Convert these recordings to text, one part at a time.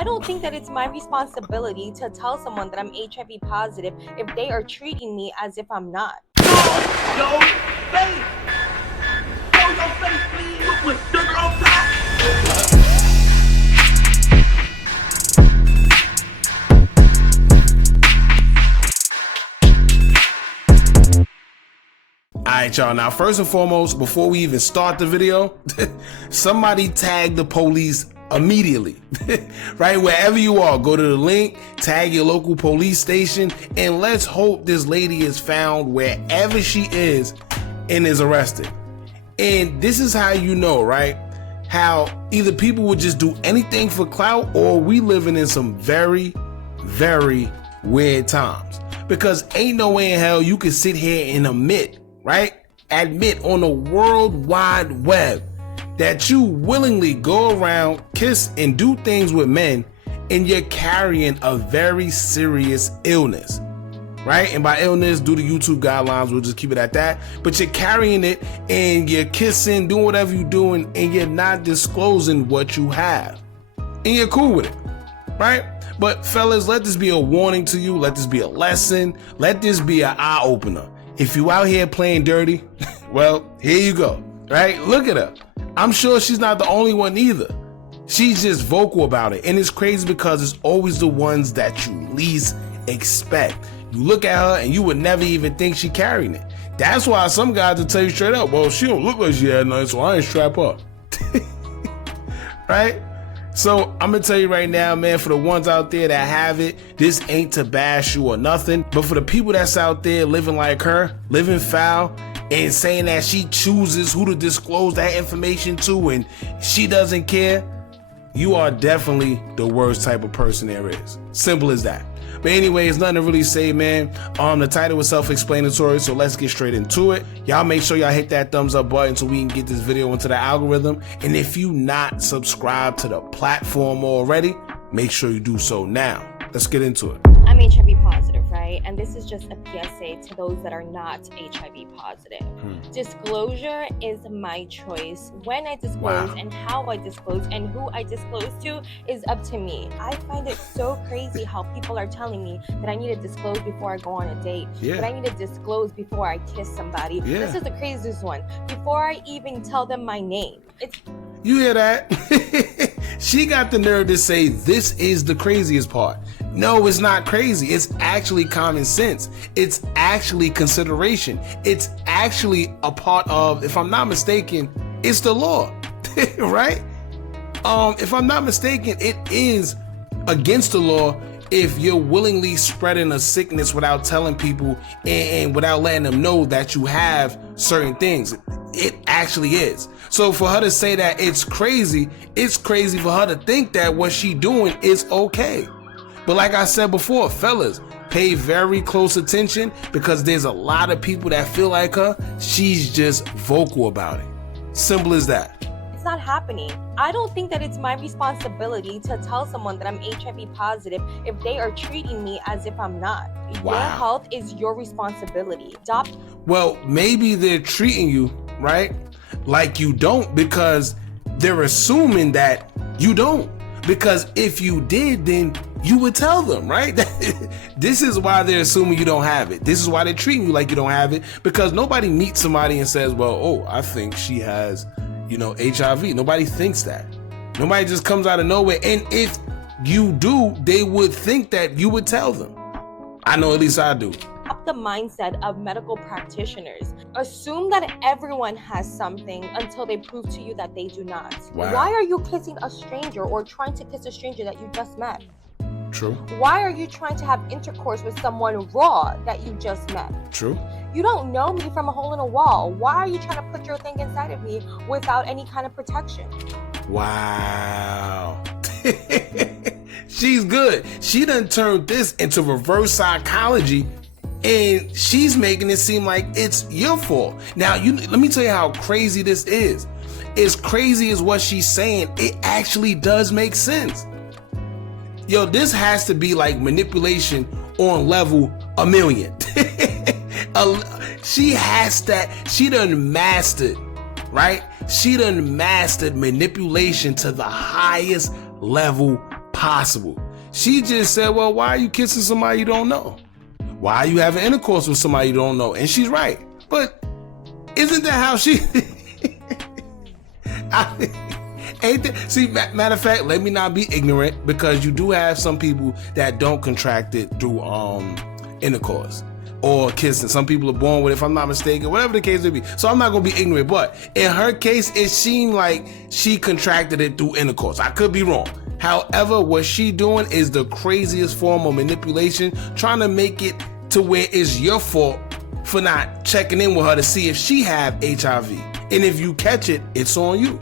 I don't think that it's my responsibility to tell someone that I'm HIV positive if they are treating me as if I'm not. Yo, face! Show your face, please! With sugar on top! Alright y'all, now first and foremost, before we even start the video, somebody tag the police immediately. Right, wherever you are, go to the link, tag your local police station, and let's hope this lady is found wherever she is and is arrested. And this is how you know, right, how either people would just do anything for clout, or we living in some very, very weird times. Because ain't no way in hell you can sit here and admit on the World Wide Web that you willingly go around, kiss, and do things with men, and you're carrying a very serious illness, right? And by illness, due to YouTube guidelines, we'll just keep it at that. But you're carrying it, and you're kissing, doing whatever you're doing, and you're not disclosing what you have. And you're cool with it, right? But fellas, let this be a warning to you. Let this be a lesson. Let this be an eye-opener. If you out here playing dirty, well, here you go, right? Look at her. I'm sure she's not the only one either. She's just vocal about it. And it's crazy because it's always the ones that you least expect. You look at her and you would never even think she carrying it. That's why some guys will tell you straight up, well, she don't look like she had nothing, so I ain't strap up. Right? So I'm gonna tell you right now, man, for the ones out there that have it, this ain't to bash you or nothing. But for the people that's out there living like her, living foul, and saying that she chooses who to disclose that information to and she doesn't care, you are definitely the worst type of person there is. Simple as that. But anyways, nothing to really say, man. The title was self-explanatory, so let's get straight into it. Y'all make sure y'all hit that thumbs up button so we can get this video into the algorithm. And if you not subscribed to the platform already, make sure you do so now. Let's get into it. I'm HIV positive, right? And this is just a PSA to those that are not HIV positive. Disclosure is my choice. When I disclose and how I disclose and who I disclose to is up to me. I find it so crazy how people are telling me that I need to disclose before I go on a date, that I need to disclose before I kiss somebody. This is the craziest one. Before I even tell them my name. You hear that? She got the nerve to say this is the craziest part. No, it's not crazy. It's actually common sense. It's actually consideration. It's actually a part of, if I'm not mistaken, it's the law, right? If I'm not mistaken, it is against the law if you're willingly spreading a sickness without telling people and without letting them know that you have certain things. It actually is. So for her to say that it's crazy for her to think that what she doing is okay. But like I said before, fellas, pay very close attention because there's a lot of people that feel like her. She's just vocal about it. Simple as that. It's not happening. I don't think that it's my responsibility to tell someone that I'm HIV positive if they are treating me as if I'm not. Your health is your responsibility. Well, maybe they're treating you, right, like you don't because they're assuming that you don't. Because if you did, then you would tell them, right? This is why they're assuming you don't have it. This is why they're treating you like you don't have it, because nobody meets somebody and says, well, oh, I think she has, HIV. Nobody thinks that. Nobody just comes out of nowhere. And if you do, they would think that you would tell them. I know, at least I do. The mindset of medical practitioners. Assume that everyone has something until they prove to you that they do not. Why are you kissing a stranger or trying to kiss a stranger that you just met? True. Why are you trying to have intercourse with someone raw that you just met? True. You don't know me from a hole in a wall. Why are you trying to put your thing inside of me without any kind of protection? Wow. She's good. She done turned this into reverse psychology, and she's making it seem like it's your fault. Now, let me tell you how crazy this is. As crazy as what she's saying, it actually does make sense. Yo, this has to be like manipulation on level 1,000,000. She has that. She done mastered, right? She done mastered manipulation to the highest level impossible. She just said, well, why are you kissing somebody you don't know? Why are you having intercourse with somebody you don't know? And she's right. But isn't that how she... See, matter of fact, let me not be ignorant, because you do have some people that don't contract it through intercourse or kissing. Some people are born with it, if I'm not mistaken, whatever the case may be. So I'm not going to be ignorant, but in her case, it seemed like she contracted it through intercourse. I could be wrong. However, what she doing is the craziest form of manipulation, trying to make it to where it's your fault for not checking in with her to see if she have HIV. And if you catch it, it's on you.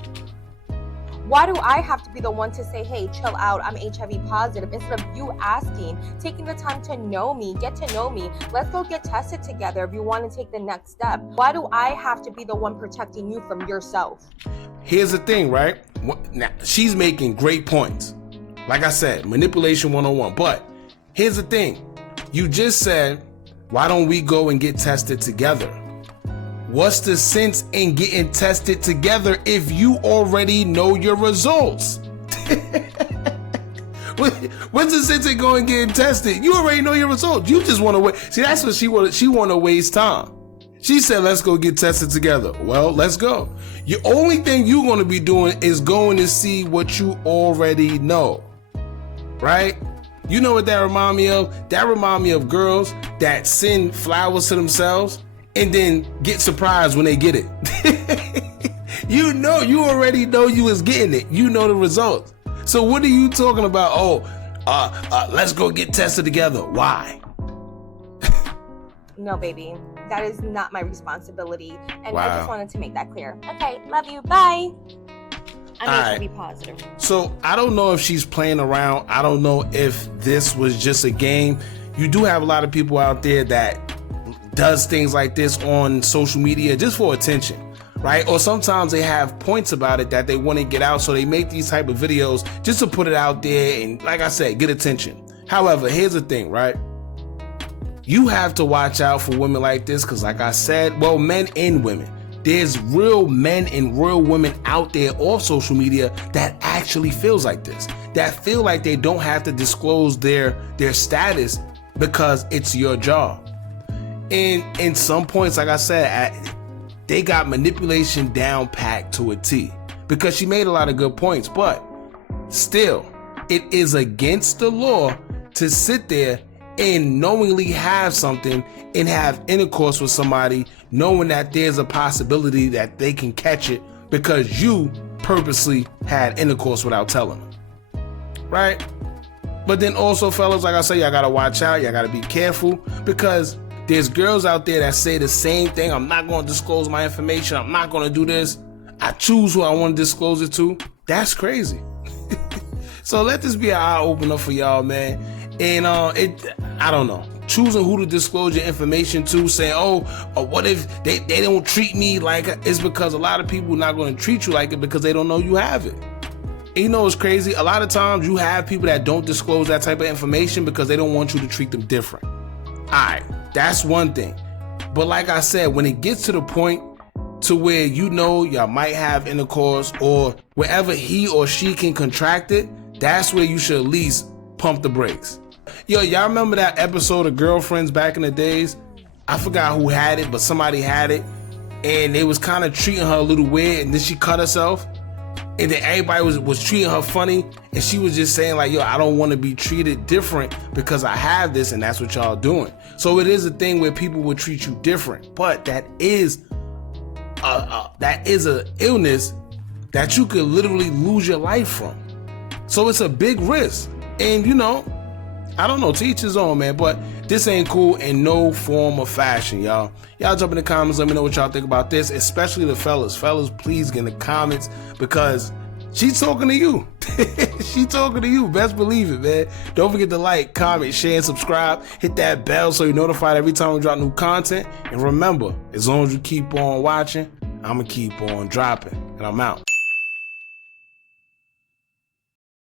Why do I have to be the one to say, hey, chill out, I'm HIV positive, instead of you asking, taking the time to know me, get to know me, let's go get tested together if you want to take the next step? Why do I have to be the one protecting you from yourself? Here's the thing, right? Now, she's making great points. Like I said, manipulation 101. But here's the thing. You just said, why don't we go and get tested together? What's the sense in getting tested together if you already know your results? What's the sense in going and getting tested? You already know your results. You just want to wait. See, that's what she wanted. She want to waste time. She said, let's go get tested together. Well, let's go. The only thing you're going to be doing is going to see what you already know. Right? You know what that remind me of? That remind me of girls that send flowers to themselves and then get surprised when they get it. You already know you was getting it. You know the results. So what are you talking about? Let's go get tested together. Why? No, baby, that is not my responsibility. And Wow. I just wanted to make that clear. Okay, love you, bye. I'm All HIV positive. So I don't know if she's playing around. I don't know if this was just a game. You do have a lot of people out there that does things like this on social media just for attention, right? Or sometimes they have points about it that they want to get out, so they make these type of videos just to put it out there and, like I said, get attention. However, here's the thing, right? You have to watch out for women like this because, like I said, well, men and women, there's real men and real women out there off social media that actually feels like this, that feel like they don't have to disclose their status because it's your job. And in some points, like I said, they got manipulation down packed to a T, because she made a lot of good points, but still, it is against the law to sit there and knowingly have something and have intercourse with somebody knowing that there's a possibility that they can catch it because you purposely had intercourse without telling them, right? But then also, fellas, like I say, y'all gotta watch out. Y'all gotta be careful, because there's girls out there that say the same thing. I'm not going to disclose my information. I'm not going to do this. I choose who I want to disclose it to. That's crazy. So let this be an eye opener for y'all, man. And I don't know. Choosing who to disclose your information to, saying, what if they don't treat me like it, is because a lot of people are not going to treat you like it because they don't know you have it. And you know what's crazy? A lot of times you have people that don't disclose that type of information because they don't want you to treat them different. All right. That's one thing. But like I said, when it gets to the point to where y'all might have intercourse, or wherever he or she can contract it, that's where you should at least pump the brakes. Yo, y'all remember that episode of Girlfriends back in the days? I forgot who had it, but somebody had it, and they was kind of treating her a little weird, and then she cut herself, and then everybody was treating her funny, and she was just saying like, yo, I don't want to be treated different because I have this, and that's what y'all doing. So it is a thing where people will treat you different, but that is a illness that you could literally lose your life from. So it's a big risk. And I don't know, to each his own, man, but this ain't cool in no form or fashion, y'all. Y'all jump in the comments, let me know what y'all think about this, especially the fellas. Fellas, please get in the comments, because she's talking to you. She talking to you. Best believe it, man. Don't forget to like, comment, share, and subscribe. Hit that bell so you're notified every time we drop new content. And remember, as long as you keep on watching, I'm going to keep on dropping. And I'm out.